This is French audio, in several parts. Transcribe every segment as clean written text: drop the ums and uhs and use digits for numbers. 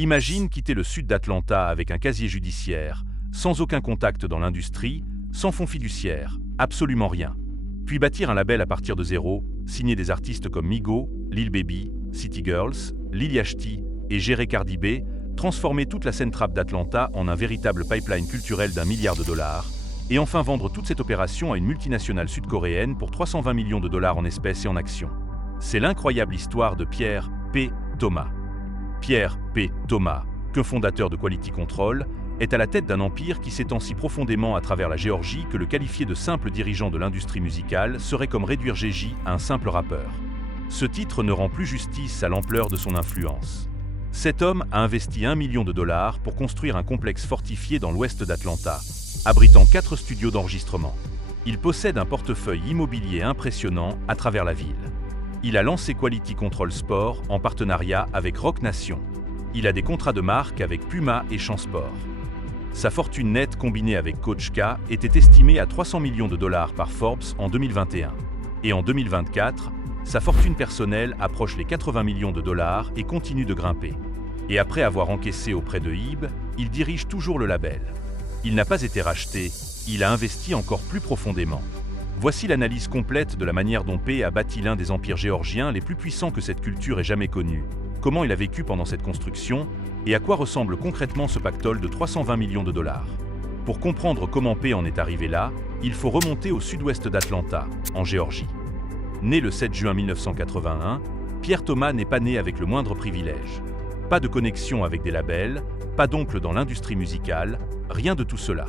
Imagine quitter le sud d'Atlanta avec un casier judiciaire, sans aucun contact dans l'industrie, sans fonds fiduciaires, absolument rien. Puis bâtir un label à partir de zéro, signer des artistes comme Migo, Lil Baby, City Girls, Lil Yachty et gérer Cardi B, transformer toute la scène trap d'Atlanta en un véritable pipeline culturel d'1 milliard de dollars, et enfin vendre toute cette opération à une multinationale sud-coréenne pour 320 millions de dollars en espèces et en actions. C'est l'incroyable histoire de Pierre P. Thomas. Pierre P. Thomas, cofondateur de Quality Control, est à la tête d'un empire qui s'étend si profondément à travers la Géorgie que le qualifier de simple dirigeant de l'industrie musicale serait comme réduire Gigi à un simple rappeur. Ce titre ne rend plus justice à l'ampleur de son influence. Cet homme a investi 1 million de dollars pour construire un complexe fortifié dans l'ouest d'Atlanta, abritant 4 studios d'enregistrement. Il possède un portefeuille immobilier impressionnant à travers la ville. Il a lancé Quality Control Sport en partenariat avec Roc Nation. Il a des contrats de marque avec Puma et Chansport. Sa fortune nette combinée avec Coach K était estimée à 300 millions de dollars par Forbes en 2021. Et en 2024, sa fortune personnelle approche les 80 millions de dollars et continue de grimper. Et après avoir encaissé auprès de HYB, il dirige toujours le label. Il n'a pas été racheté, il a investi encore plus profondément. Voici l'analyse complète de la manière dont P a bâti l'un des empires géorgiens les plus puissants que cette culture ait jamais connus, comment il a vécu pendant cette construction, et à quoi ressemble concrètement ce pactole de 320 millions de dollars. Pour comprendre comment P en est arrivé là, il faut remonter au sud-ouest d'Atlanta, en Géorgie. Né le 7 juin 1981, Pierre Thomas n'est pas né avec le moindre privilège. Pas de connexion avec des labels, pas d'oncle dans l'industrie musicale, rien de tout cela.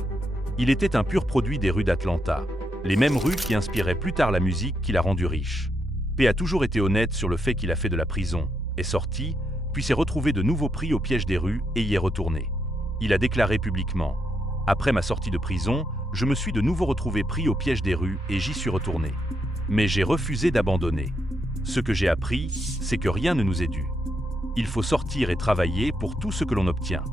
Il était un pur produit des rues d'Atlanta, les mêmes rues qui inspiraient plus tard la musique qui l'a rendu riche. P a toujours été honnête sur le fait qu'il a fait de la prison, est sorti, puis s'est retrouvé de nouveau pris au piège des rues et y est retourné. Il a déclaré publiquement « Après ma sortie de prison, je me suis de nouveau retrouvé pris au piège des rues et j'y suis retourné. Mais j'ai refusé d'abandonner. Ce que j'ai appris, c'est que rien ne nous est dû. Il faut sortir et travailler pour tout ce que l'on obtient. »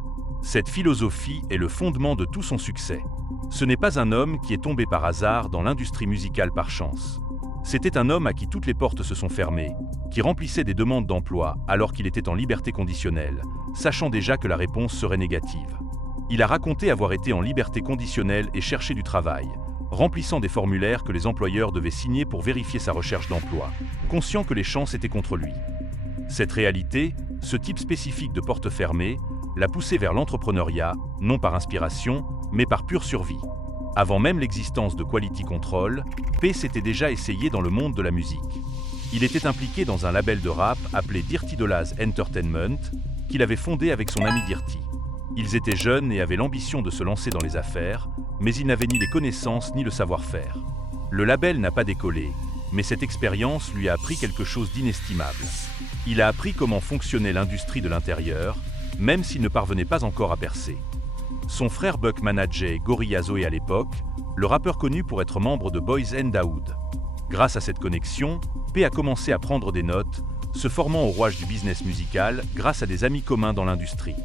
Cette philosophie est le fondement de tout son succès. Ce n'est pas un homme qui est tombé par hasard dans l'industrie musicale par chance. C'était un homme à qui toutes les portes se sont fermées, qui remplissait des demandes d'emploi alors qu'il était en liberté conditionnelle, sachant déjà que la réponse serait négative. Il a raconté avoir été en liberté conditionnelle et cherché du travail, remplissant des formulaires que les employeurs devaient signer pour vérifier sa recherche d'emploi, conscient que les chances étaient contre lui. Cette réalité, ce type spécifique de porte fermée, l'a poussé vers l'entrepreneuriat, non par inspiration, mais par pure survie. Avant même l'existence de Quality Control, P s'était déjà essayé dans le monde de la musique. Il était impliqué dans un label de rap appelé Dirty Dollaz Entertainment, qu'il avait fondé avec son ami Dirty. Ils étaient jeunes et avaient l'ambition de se lancer dans les affaires, mais ils n'avaient ni les connaissances ni le savoir-faire. Le label n'a pas décollé, mais cette expérience lui a appris quelque chose d'inestimable. Il a appris comment fonctionnait l'industrie de l'intérieur, même s'il ne parvenait pas encore à percer. Son frère Buck manageait Gorilla Zoe à l'époque, le rappeur connu pour être membre de Boys and Daoud. Grâce à cette connexion, P a commencé à prendre des notes, se formant au rouage du business musical grâce à des amis communs dans l'industrie.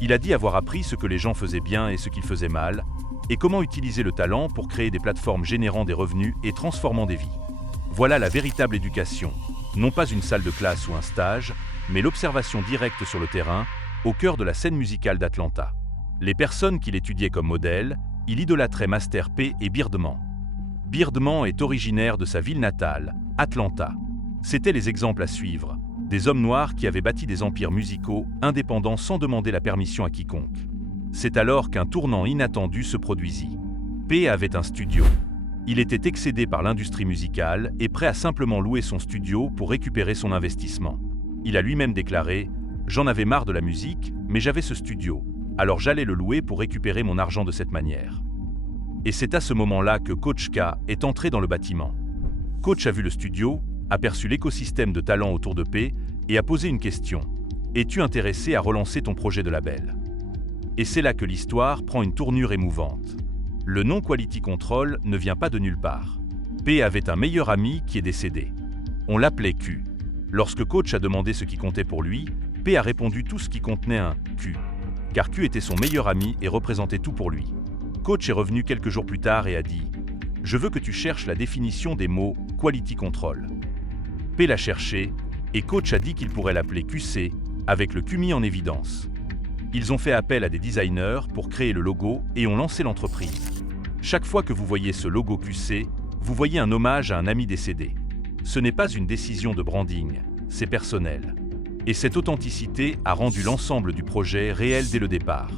Il a dit avoir appris ce que les gens faisaient bien et ce qu'ils faisaient mal, et comment utiliser le talent pour créer des plateformes générant des revenus et transformant des vies. Voilà la véritable éducation, non pas une salle de classe ou un stage, mais l'observation directe sur le terrain, au cœur de la scène musicale d'Atlanta. Les personnes qu'il étudiait comme modèles, il idolâtrait Master P et Birdman. Birdman est originaire de sa ville natale, Atlanta. C'étaient les exemples à suivre, des hommes noirs qui avaient bâti des empires musicaux indépendants sans demander la permission à quiconque. C'est alors qu'un tournant inattendu se produisit. P avait un studio. Il était excédé par l'industrie musicale et prêt à simplement louer son studio pour récupérer son investissement. Il a lui-même déclaré « J'en avais marre de la musique, mais j'avais ce studio, alors j'allais le louer pour récupérer mon argent de cette manière. » Et c'est à ce moment-là que Coach K est entré dans le bâtiment. Coach a vu le studio, aperçu l'écosystème de talents autour de P et a posé une question. « Es-tu intéressé à relancer ton projet de label ?» Et c'est là que l'histoire prend une tournure émouvante. Le nom Quality Control ne vient pas de nulle part. P avait un meilleur ami qui est décédé. On l'appelait Q. Lorsque Coach a demandé ce qui comptait pour lui, P a répondu tout ce qui contenait un Q, car Q était son meilleur ami et représentait tout pour lui. Coach est revenu quelques jours plus tard et a dit « Je veux que tu cherches la définition des mots Quality Control ». P l'a cherché, et Coach a dit qu'il pourrait l'appeler QC, avec le Q mis en évidence. Ils ont fait appel à des designers pour créer le logo et ont lancé l'entreprise. Chaque fois que vous voyez ce logo QC, vous voyez un hommage à un ami décédé. Ce n'est pas une décision de branding, c'est personnel. Et cette authenticité a rendu l'ensemble du projet réel dès le départ.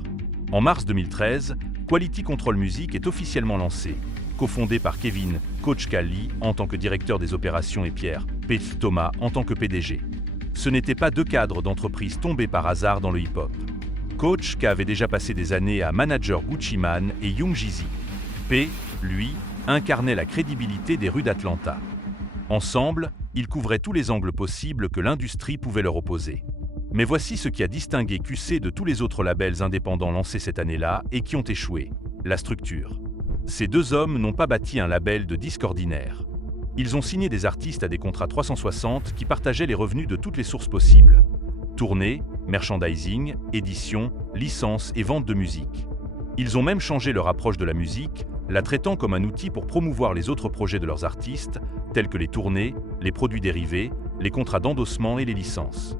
En mars 2013, Quality Control Music est officiellement lancé, cofondé par Kevin Coach K. Lee en tant que directeur des opérations et Pierre P. Thomas en tant que PDG. Ce n'étaient pas deux cadres d'entreprise tombés par hasard dans le hip-hop. Coach K avait déjà passé des années à manager Gucci Mane et Young Jeezy. P, lui, incarnait la crédibilité des rues d'Atlanta. Ensemble, ils couvraient tous les angles possibles que l'industrie pouvait leur opposer. Mais voici ce qui a distingué QC de tous les autres labels indépendants lancés cette année-là et qui ont échoué: la structure. Ces deux hommes n'ont pas bâti un label de disques ordinaire. Ils ont signé des artistes à des contrats 360 qui partageaient les revenus de toutes les sources possibles. Tournées, merchandising, édition, licence et vente de musique. Ils ont même changé leur approche de la musique, la traitant comme un outil pour promouvoir les autres projets de leurs artistes, tels que les tournées, les produits dérivés, les contrats d'endossement et les licences.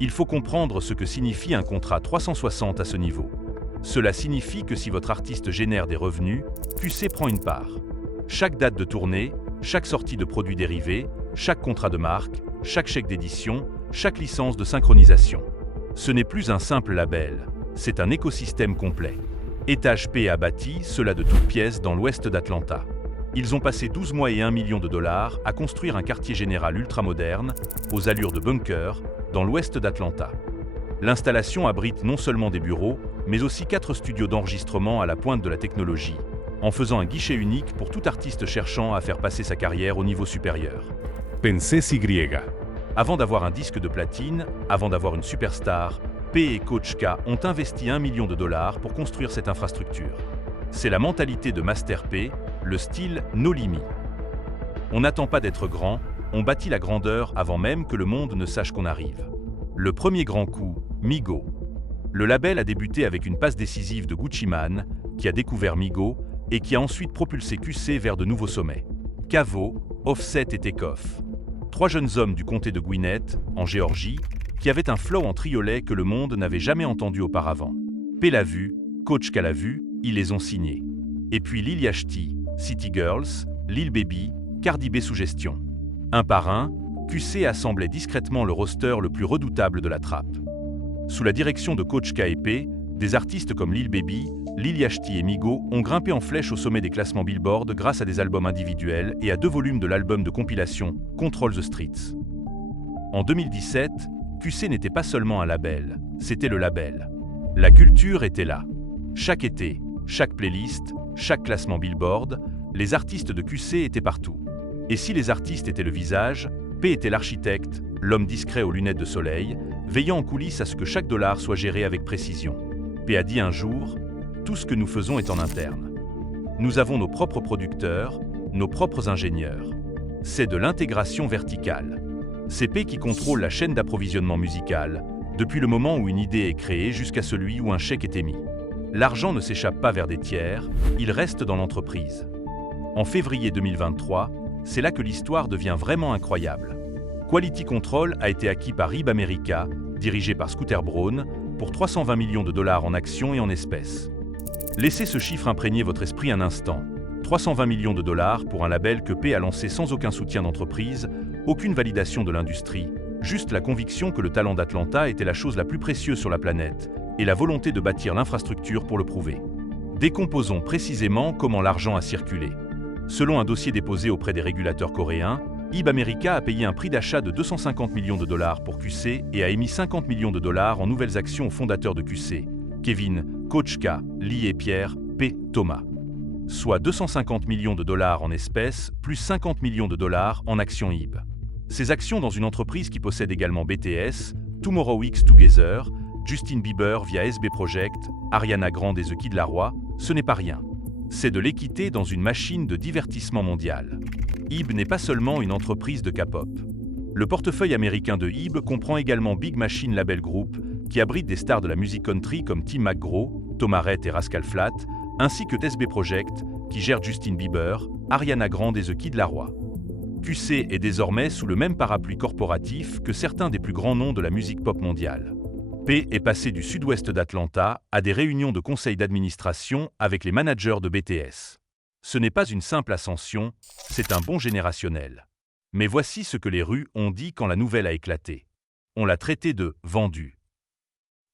Il faut comprendre ce que signifie un contrat 360 à ce niveau. Cela signifie que si votre artiste génère des revenus, QC prend une part. Chaque date de tournée, chaque sortie de produits dérivés, chaque contrat de marque, chaque chèque d'édition, chaque licence de synchronisation. Ce n'est plus un simple label, c'est un écosystème complet. Étage P a bâti cela de toutes pièces dans l'ouest d'Atlanta. Ils ont passé 12 mois et $1 million à construire un quartier général ultramoderne, aux allures de bunker, dans l'ouest d'Atlanta. L'installation abrite non seulement des bureaux, mais aussi 4 studios d'enregistrement à la pointe de la technologie, en faisant un guichet unique pour tout artiste cherchant à faire passer sa carrière au niveau supérieur. Pensés Y. Avant d'avoir un disque de platine, avant d'avoir une superstar, P et Coach K ont investi $1 million pour construire cette infrastructure. C'est la mentalité de Master P, le style no limit. On n'attend pas d'être grand, on bâtit la grandeur avant même que le monde ne sache qu'on arrive. Le premier grand coup, Migo. Le label a débuté avec une passe décisive de Gucci Mane, qui a découvert Migo et qui a ensuite propulsé QC vers de nouveaux sommets. Cavo, Offset et Takeoff. 3 jeunes hommes du comté de Gwinnett, en Géorgie, qui avaient un flow en triolet que le monde n'avait jamais entendu auparavant. P l'a vu, Coach K l'a vu, ils les ont signés. Et puis Lil Yachty, City Girls, Lil Baby, Cardi B sous gestion. Un par un, QC assemblait discrètement le roster le plus redoutable de la trappe. Sous la direction de Coach K et P, des artistes comme Lil Baby, Lil Yachty et Migo ont grimpé en flèche au sommet des classements Billboard grâce à des albums individuels et à 2 volumes de l'album de compilation Control the Streets. En 2017, QC n'était pas seulement un label, c'était le label. La culture était là. Chaque été, chaque playlist, chaque classement Billboard, les artistes de QC étaient partout. Et si les artistes étaient le visage, P était l'architecte, l'homme discret aux lunettes de soleil, veillant en coulisses à ce que chaque dollar soit géré avec précision. P a dit un jour: « Tout ce que nous faisons est en interne. Nous avons nos propres producteurs, nos propres ingénieurs. C'est de l'intégration verticale. C'est P qui contrôle la chaîne d'approvisionnement musical, depuis le moment où une idée est créée jusqu'à celui où un chèque est émis. L'argent ne s'échappe pas vers des tiers, il reste dans l'entreprise. » En février 2023, c'est là que l'histoire devient vraiment incroyable. Quality Control a été acquis par Ib America, dirigé par Scooter Braun, pour $320 millions en actions et en espèces. Laissez ce chiffre imprégner votre esprit un instant. $320 millions pour un label que P a lancé sans aucun soutien d'entreprise, aucune validation de l'industrie, juste la conviction que le talent d'Atlanta était la chose la plus précieuse sur la planète, et la volonté de bâtir l'infrastructure pour le prouver. Décomposons précisément comment l'argent a circulé. Selon un dossier déposé auprès des régulateurs coréens, Ib America a payé un prix d'achat de $250 millions pour QC et a émis $50 millions en nouvelles actions aux fondateurs de QC, Kevin, Coach K, Lee et Pierre, P. Thomas. Soit $250 millions en espèces, plus $50 millions en actions Ib. Ces actions dans une entreprise qui possède également BTS, Tomorrow X Together, Justin Bieber via SB Project, Ariana Grande et The Kid Laroi, ce n'est pas rien. C'est de l'équité dans une machine de divertissement mondial. Ib n'est pas seulement une entreprise de K-pop. Le portefeuille américain de Ib comprend également Big Machine Label Group, qui abrite des stars de la musique country comme Tim McGraw, Tom Arrett et Rascal Flatts, ainsi que SB Project, qui gère Justin Bieber, Ariana Grande et The Kid Laroi. QC est désormais sous le même parapluie corporatif que certains des plus grands noms de la musique pop mondiale. P est passé du sud-ouest d'Atlanta à des réunions de conseil d'administration avec les managers de BTS. Ce n'est pas une simple ascension, c'est un bond générationnel. Mais voici ce que les rues ont dit quand la nouvelle a éclaté. On l'a traité de « vendu ».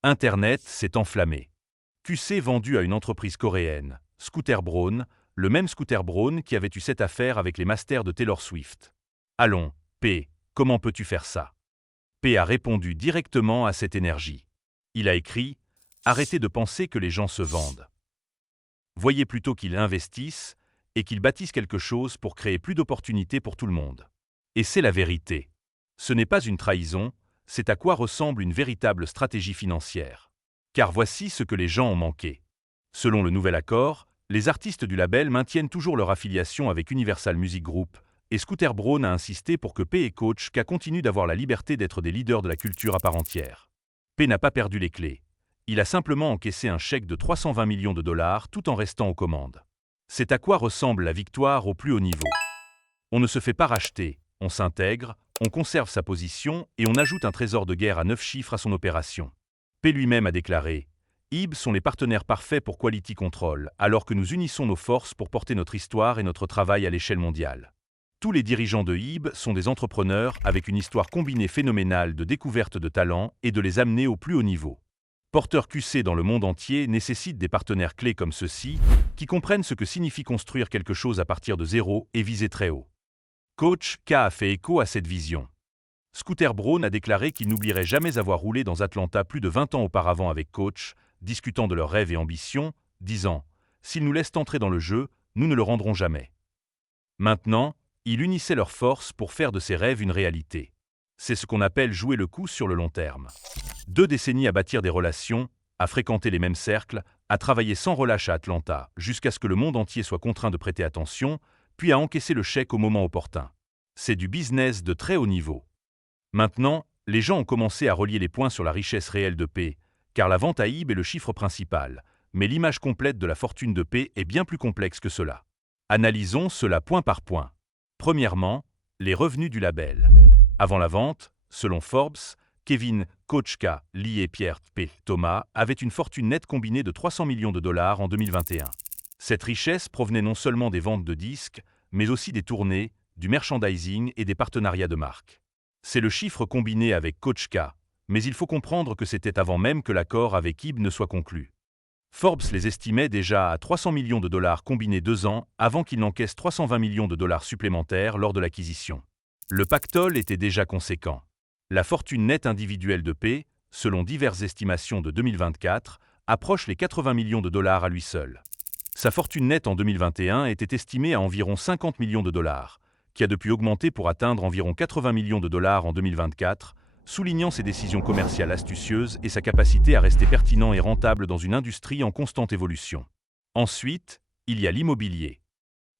Internet s'est enflammé. QC vendu à une entreprise coréenne, Scooter Braun, le même Scooter Braun qui avait eu cette affaire avec les masters de Taylor Swift. Allons, P, comment peux-tu faire ça? P a répondu directement à cette énergie. Il a écrit « Arrêtez de penser que les gens se vendent. Voyez plutôt qu'ils investissent et qu'ils bâtissent quelque chose pour créer plus d'opportunités pour tout le monde. » Et c'est la vérité. Ce n'est pas une trahison, c'est à quoi ressemble une véritable stratégie financière. Car voici ce que les gens ont manqué. Selon le nouvel accord, les artistes du label maintiennent toujours leur affiliation avec Universal Music Group, et Scooter Braun a insisté pour que P et Coach K continuent d'avoir la liberté d'être des leaders de la culture à part entière. P n'a pas perdu les clés. Il a simplement encaissé un chèque de 320 millions de dollars tout en restant aux commandes. C'est à quoi ressemble la victoire au plus haut niveau. On ne se fait pas racheter, on s'intègre, on conserve sa position et on ajoute un trésor de guerre à 9 chiffres à son opération. P lui-même a déclaré « IB sont les partenaires parfaits pour Quality Control, alors que nous unissons nos forces pour porter notre histoire et notre travail à l'échelle mondiale. » Tous les dirigeants de IB sont des entrepreneurs avec une histoire combinée phénoménale de découverte de talents et de les amener au plus haut niveau. Porteurs QC dans le monde entier nécessitent des partenaires clés comme ceux-ci, qui comprennent ce que signifie construire quelque chose à partir de zéro et viser très haut. Coach K a fait écho à cette vision. Scooter Braun a déclaré qu'il n'oublierait jamais avoir roulé dans Atlanta plus de 20 ans auparavant avec Coach, discutant de leurs rêves et ambitions, disant « S'ils nous laissent entrer dans le jeu, nous ne le rendrons jamais. » Maintenant, ils unissaient leurs forces pour faire de ces rêves une réalité. C'est ce qu'on appelle jouer le coup sur le long terme. 2 décennies à bâtir des relations, à fréquenter les mêmes cercles, à travailler sans relâche à Atlanta, jusqu'à ce que le monde entier soit contraint de prêter attention, puis à encaisser le chèque au moment opportun. C'est du business de très haut niveau. Maintenant, les gens ont commencé à relier les points sur la richesse réelle de P, car la vente à IB est le chiffre principal, mais l'image complète de la fortune de P est bien plus complexe que cela. Analysons cela point par point. Premièrement, les revenus du label. Avant la vente, selon Forbes, Kevin, Coach K, Lee et Pierre P. Thomas avaient une fortune nette combinée de 300 millions de dollars en 2021. Cette richesse provenait non seulement des ventes de disques, mais aussi des tournées, du merchandising et des partenariats de marque. C'est le chiffre combiné avec Coach K, mais il faut comprendre que c'était avant même que l'accord avec IB ne soit conclu. Forbes les estimait déjà à 300 millions de dollars combinés 2 ans avant qu'ils n'encaissent 320 millions de dollars supplémentaires lors de l'acquisition. Le pactole était déjà conséquent. La fortune nette individuelle de P, selon diverses estimations de 2024, approche les 80 millions de dollars à lui seul. Sa fortune nette en 2021 était estimée à environ 50 millions de dollars, qui a depuis augmenté pour atteindre environ 80 millions de dollars en 2024, soulignant ses décisions commerciales astucieuses et sa capacité à rester pertinent et rentable dans une industrie en constante évolution. Ensuite, il y a l'immobilier.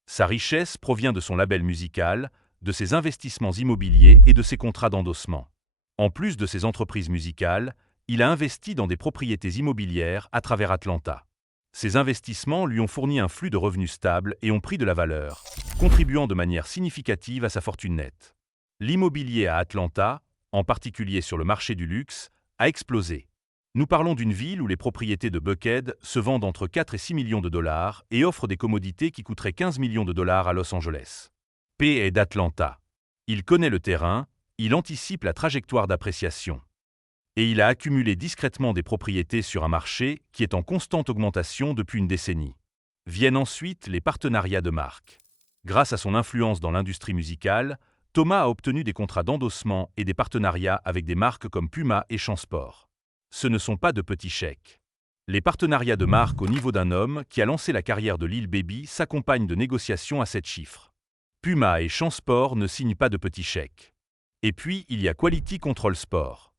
Sa richesse provient de son label musical, de ses investissements immobiliers et de ses contrats d'endossement. En plus de ses entreprises musicales, il a investi dans des propriétés immobilières à travers Atlanta. Ces investissements lui ont fourni un flux de revenus stable et ont pris de la valeur, contribuant de manière significative à sa fortune nette. L'immobilier à Atlanta, en particulier sur le marché du luxe, a explosé. Nous parlons d'une ville où les propriétés de Buckhead se vendent entre 4 et 6 millions de dollars et offrent des commodités qui coûteraient 15 millions de dollars à Los Angeles. P est d'Atlanta. Il connaît le terrain, il anticipe la trajectoire d'appréciation. Et il a accumulé discrètement des propriétés sur un marché qui est en constante augmentation depuis une décennie. Viennent ensuite les partenariats de marque. Grâce à son influence dans l'industrie musicale, Thomas a obtenu des contrats d'endossement et des partenariats avec des marques comme Puma et Chansport. Ce ne sont pas de petits chèques. Les partenariats de marque au niveau d'un homme qui a lancé la carrière de Lil Baby s'accompagnent de négociations à 7 chiffres. Puma et Chansport ne signent pas de petits chèques. Et puis, il y a Quality Control Sport.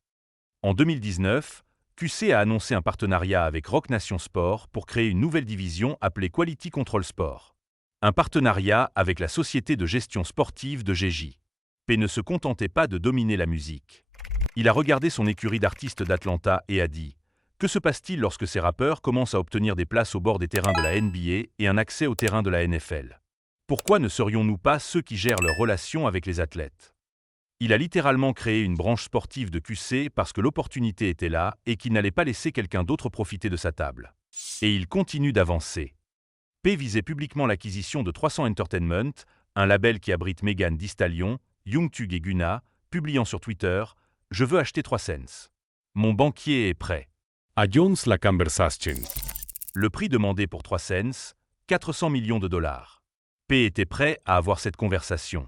En 2019, QC a annoncé un partenariat avec Roc Nation Sport pour créer une nouvelle division appelée Quality Control Sport. Un partenariat avec la société de gestion sportive de GJ. P ne se contentait pas de dominer la musique. Il a regardé son écurie d'artistes d'Atlanta et a dit « Que se passe-t-il lorsque ces rappeurs commencent à obtenir des places au bord des terrains de la NBA et un accès au terrain de la NFL? Pourquoi ne serions-nous pas ceux qui gèrent leurs relations avec les athlètes ?» Il a littéralement créé une branche sportive de QC parce que l'opportunité était là et qu'il n'allait pas laisser quelqu'un d'autre profiter de sa table. Et il continue d'avancer. P visait publiquement l'acquisition de 300 Entertainment, un label qui abrite Megan Thee Stallion, Young Thug et Gunna, publiant sur Twitter « Je veux acheter 3 cents. Mon banquier est prêt. Ayons la conversation. » Le prix demandé pour 3 cents, 400 millions de dollars. P était prêt à avoir cette conversation.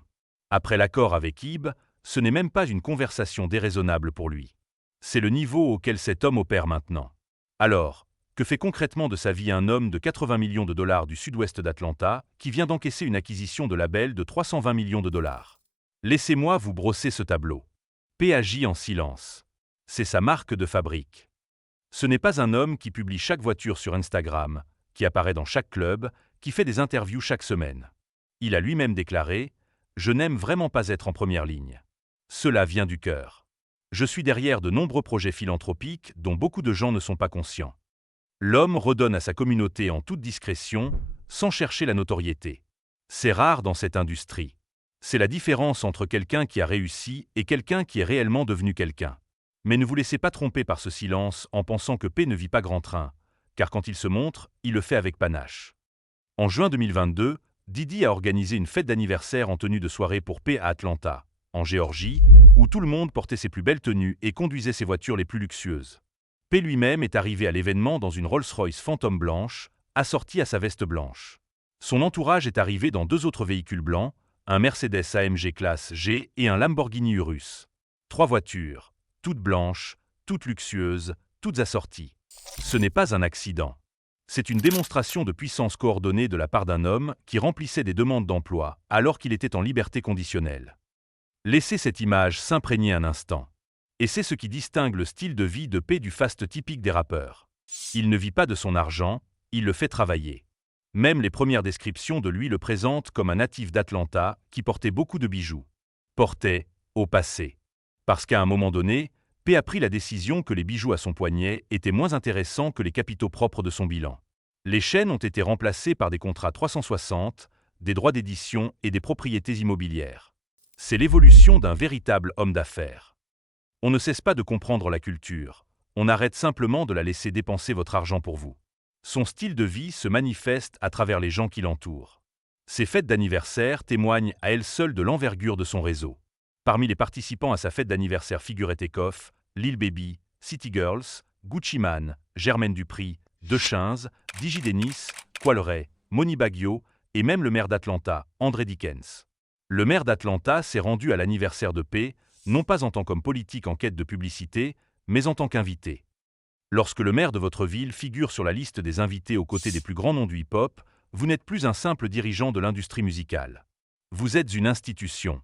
Après l'accord avec IB, ce n'est même pas une conversation déraisonnable pour lui. C'est le niveau auquel cet homme opère maintenant. Alors, que fait concrètement de sa vie un homme de 80 millions de dollars du sud-ouest d'Atlanta qui vient d'encaisser une acquisition de label de 320 millions de dollars? Laissez-moi vous brosser ce tableau. P agit en silence. C'est sa marque de fabrique. Ce n'est pas un homme qui publie chaque voiture sur Instagram, qui apparaît dans chaque club, qui fait des interviews chaque semaine. Il a lui-même déclaré « Je n'aime vraiment pas être en première ligne. Cela vient du cœur. Je suis derrière de nombreux projets philanthropiques dont beaucoup de gens ne sont pas conscients. » L'homme redonne à sa communauté en toute discrétion, sans chercher la notoriété. C'est rare dans cette industrie. C'est la différence entre quelqu'un qui a réussi et quelqu'un qui est réellement devenu quelqu'un. Mais ne vous laissez pas tromper par ce silence en pensant que P ne vit pas grand train, car quand il se montre, il le fait avec panache. En juin 2022, Diddy a organisé une fête d'anniversaire en tenue de soirée pour P à Atlanta, en Géorgie, où tout le monde portait ses plus belles tenues et conduisait ses voitures les plus luxueuses. P lui-même est arrivé à l'événement dans une Rolls-Royce Phantom blanche, assortie à sa veste blanche. Son entourage est arrivé dans 2 autres véhicules blancs, un Mercedes AMG classe G et un Lamborghini Urus. 3 voitures, toutes blanches, toutes luxueuses, toutes assorties. Ce n'est pas un accident. C'est une démonstration de puissance coordonnée de la part d'un homme qui remplissait des demandes d'emploi alors qu'il était en liberté conditionnelle. Laissez cette image s'imprégner un instant. Et c'est ce qui distingue le style de vie de P du faste typique des rappeurs. Il ne vit pas de son argent, il le fait travailler. Même les premières descriptions de lui le présentent comme un natif d'Atlanta qui portait beaucoup de bijoux. Portait, au passé. Parce qu'à un moment donné, P a pris la décision que les bijoux à son poignet étaient moins intéressants que les capitaux propres de son bilan. Les chaînes ont été remplacées par des contrats 360, des droits d'édition et des propriétés immobilières. C'est l'évolution d'un véritable homme d'affaires. On ne cesse pas de comprendre la culture, on arrête simplement de la laisser dépenser votre argent pour vous. Son style de vie se manifeste à travers les gens qui l'entourent. Ses fêtes d'anniversaire témoignent à elles seules de l'envergure de son réseau. Parmi les participants à sa fête d'anniversaire figuraient Takeoff, Lil Baby, City Girls, Gucci Mane, Jermaine Dupri, Deschinz, Digi Dennis, Qualeray, Moni Baggio et même le maire d'Atlanta, André Dickens. Le maire d'Atlanta s'est rendu à l'anniversaire de P, non pas en tant qu'homme politique en quête de publicité, mais en tant qu'invité. Lorsque le maire de votre ville figure sur la liste des invités aux côtés des plus grands noms du hip-hop, vous n'êtes plus un simple dirigeant de l'industrie musicale. Vous êtes une institution.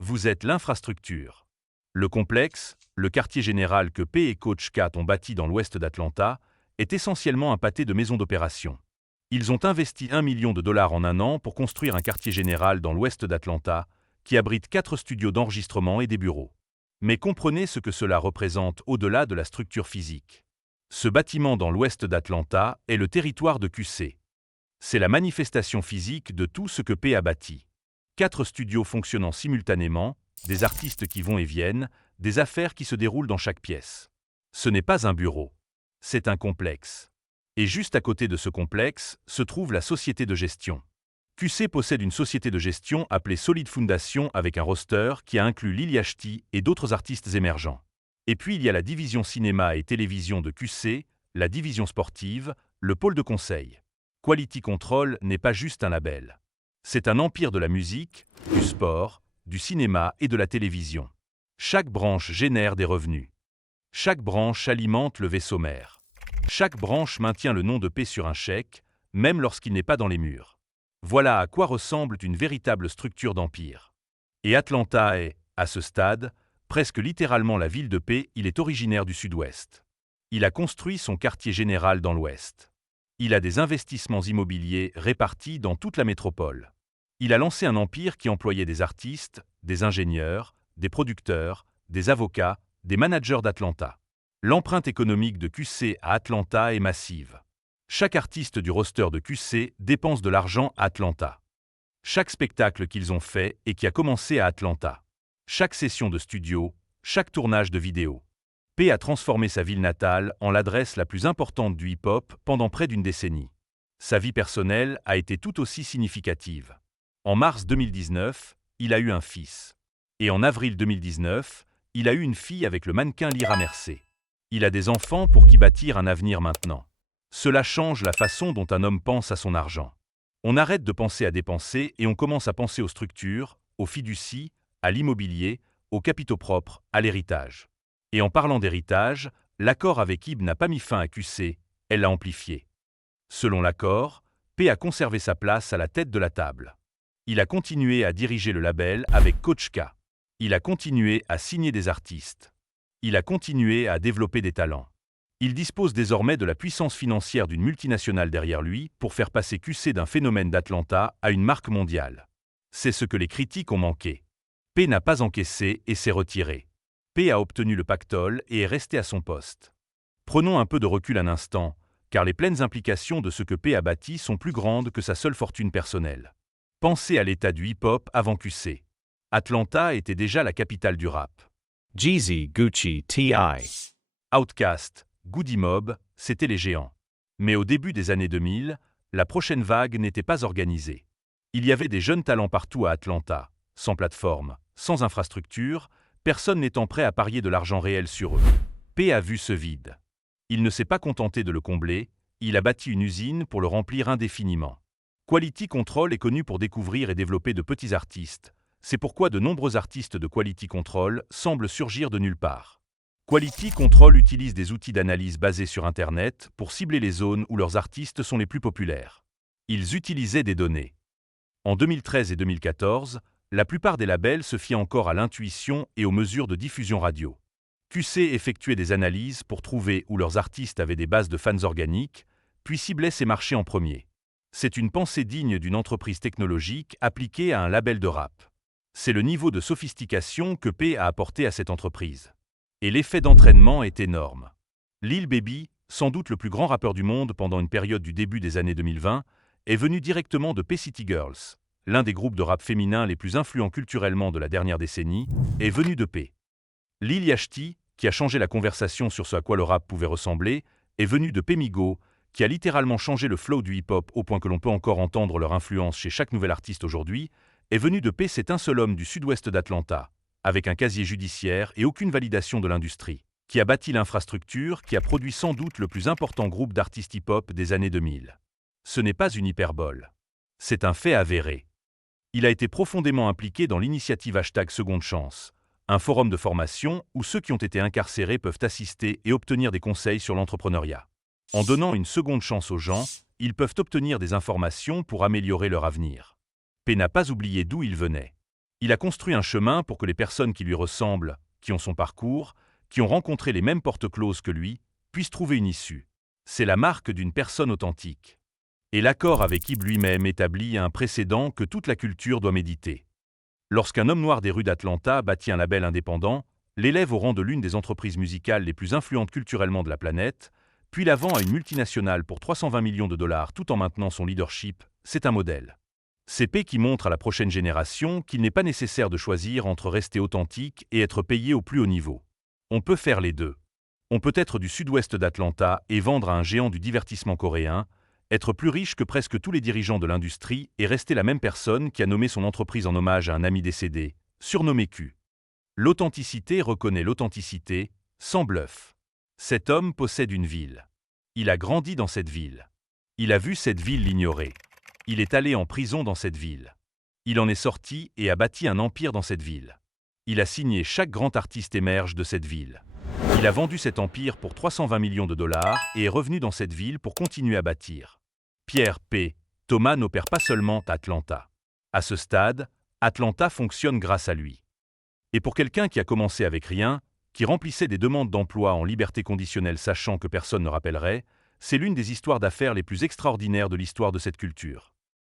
Vous êtes l'infrastructure. Le complexe, le quartier général que P et Coach Cat ont bâti dans l'ouest d'Atlanta, est essentiellement un pâté de maisons d'opération. Ils ont investi $1 million en un an pour construire un quartier général dans l'ouest d'Atlanta, qui abrite 4 studios d'enregistrement et des bureaux. Mais comprenez ce que cela représente au-delà de la structure physique. Ce bâtiment dans l'ouest d'Atlanta est le territoire de QC. C'est la manifestation physique de tout ce que P a bâti. 4 studios fonctionnant simultanément, des artistes qui vont et viennent, des affaires qui se déroulent dans chaque pièce. Ce n'est pas un bureau. C'est un complexe. Et juste à côté de ce complexe se trouve la société de gestion. QC possède une société de gestion appelée Solid Foundation avec un roster qui a inclus Lil Yachty et d'autres artistes émergents. Et puis il y a la division cinéma et télévision de QC, la division sportive, le pôle de conseil. Quality Control n'est pas juste un label. C'est un empire de la musique, du sport, du cinéma et de la télévision. Chaque branche génère des revenus. Chaque branche alimente le vaisseau mère. Chaque branche maintient le nom de P sur un chèque, même lorsqu'il n'est pas dans les murs. Voilà à quoi ressemble une véritable structure d'empire. Et Atlanta est, à ce stade, presque littéralement la ville de P. Il est originaire du sud-ouest. Il a construit son quartier général dans l'ouest. Il a des investissements immobiliers répartis dans toute la métropole. Il a lancé un empire qui employait des artistes, des ingénieurs, des producteurs, des avocats, des managers d'Atlanta. L'empreinte économique de QC à Atlanta est massive. Chaque artiste du roster de QC dépense de l'argent à Atlanta. Chaque spectacle qu'ils ont fait et qui a commencé à Atlanta. Chaque session de studio, chaque tournage de vidéo. P a transformé sa ville natale en l'adresse la plus importante du hip-hop pendant près d'une décennie. Sa vie personnelle a été tout aussi significative. En mars 2019, il a eu un fils. Et en avril 2019, il a eu une fille avec le mannequin Lyra Mercé. Il a des enfants pour qui bâtir un avenir maintenant. Cela change la façon dont un homme pense à son argent. On arrête de penser à dépenser et on commence à penser aux structures, aux fiducies, à l'immobilier, aux capitaux propres, à l'héritage. Et en parlant d'héritage, l'accord avec Ib n'a pas mis fin à QC, elle l'a amplifié. Selon l'accord, P a conservé sa place à la tête de la table. Il a continué à diriger le label avec Coach K. Il a continué à signer des artistes. Il a continué à développer des talents. Il dispose désormais de la puissance financière d'une multinationale derrière lui pour faire passer QC d'un phénomène d'Atlanta à une marque mondiale. C'est ce que les critiques ont manqué. P n'a pas encaissé et s'est retiré. P a obtenu le pactole et est resté à son poste. Prenons un peu de recul un instant, car les pleines implications de ce que P a bâti sont plus grandes que sa seule fortune personnelle. Pensez à l'état du hip-hop avant QC. Atlanta était déjà la capitale du rap. Jeezy, Gucci, T.I. Outkast, Goody Mob, c'étaient les géants. Mais au début des années 2000, la prochaine vague n'était pas organisée. Il y avait des jeunes talents partout à Atlanta, sans plateforme, sans infrastructure, personne n'étant prêt à parier de l'argent réel sur eux. P a vu ce vide. Il ne s'est pas contenté de le combler, il a bâti une usine pour le remplir indéfiniment. Quality Control est connu pour découvrir et développer de petits artistes. C'est pourquoi de nombreux artistes de Quality Control semblent surgir de nulle part. Quality Control utilise des outils d'analyse basés sur Internet pour cibler les zones où leurs artistes sont les plus populaires. Ils utilisaient des données. En 2013 et 2014, la plupart des labels se fiaient encore à l'intuition et aux mesures de diffusion radio. QC effectuait des analyses pour trouver où leurs artistes avaient des bases de fans organiques, puis ciblait ces marchés en premier. C'est une pensée digne d'une entreprise technologique appliquée à un label de rap. C'est le niveau de sophistication que P a apporté à cette entreprise. Et l'effet d'entraînement est énorme. Lil Baby, sans doute le plus grand rappeur du monde pendant une période du début des années 2020, est venu directement de P-City Girls, l'un des groupes de rap féminin les plus influents culturellement de la dernière décennie, est venu de P. Lil Yachty, qui a changé la conversation sur ce à quoi le rap pouvait ressembler, est venu de P-Migo, qui a littéralement changé le flow du hip-hop au point que l'on peut encore entendre leur influence chez chaque nouvel artiste aujourd'hui, est venu de P. C'est un seul homme du sud-ouest d'Atlanta, avec un casier judiciaire et aucune validation de l'industrie, qui a bâti l'infrastructure qui a produit sans doute le plus important groupe d'artistes hip-hop des années 2000. Ce n'est pas une hyperbole. C'est un fait avéré. Il a été profondément impliqué dans l'initiative #Seconde Chance, un forum de formation où ceux qui ont été incarcérés peuvent assister et obtenir des conseils sur l'entrepreneuriat. En donnant une seconde chance aux gens, ils peuvent obtenir des informations pour améliorer leur avenir. P n'a pas oublié d'où il venait. Il a construit un chemin pour que les personnes qui lui ressemblent, qui ont son parcours, qui ont rencontré les mêmes portes closes que lui, puissent trouver une issue. C'est la marque d'une personne authentique. Et l'accord avec Ib lui-même établit un précédent que toute la culture doit méditer. Lorsqu'un homme noir des rues d'Atlanta bâtit un label indépendant, l'élève au rang de l'une des entreprises musicales les plus influentes culturellement de la planète, puis la vend à une multinationale pour 320 millions de dollars tout en maintenant son leadership, c'est un modèle. C'est P qui montre à la prochaine génération qu'il n'est pas nécessaire de choisir entre rester authentique et être payé au plus haut niveau. On peut faire les deux. On peut être du sud-ouest d'Atlanta et vendre à un géant du divertissement coréen, être plus riche que presque tous les dirigeants de l'industrie et rester la même personne qui a nommé son entreprise en hommage à un ami décédé, surnommé Q. L'authenticité reconnaît l'authenticité, sans bluff. Cet homme possède une ville. Il a grandi dans cette ville. Il a vu cette ville l'ignorer. Il est allé en prison dans cette ville. Il en est sorti et a bâti un empire dans cette ville. Il a signé chaque grand artiste émerge de cette ville. Il a vendu cet empire pour 320 millions de dollars et est revenu dans cette ville pour continuer à bâtir. Pierre P. Thomas n'opère pas seulement à Atlanta. À ce stade, Atlanta fonctionne grâce à lui. Et pour quelqu'un qui a commencé avec rien, qui remplissait des demandes d'emploi en liberté conditionnelle sachant que personne ne rappellerait, c'est l'une des histoires d'affaires les plus extraordinaires de l'histoire de cette culture.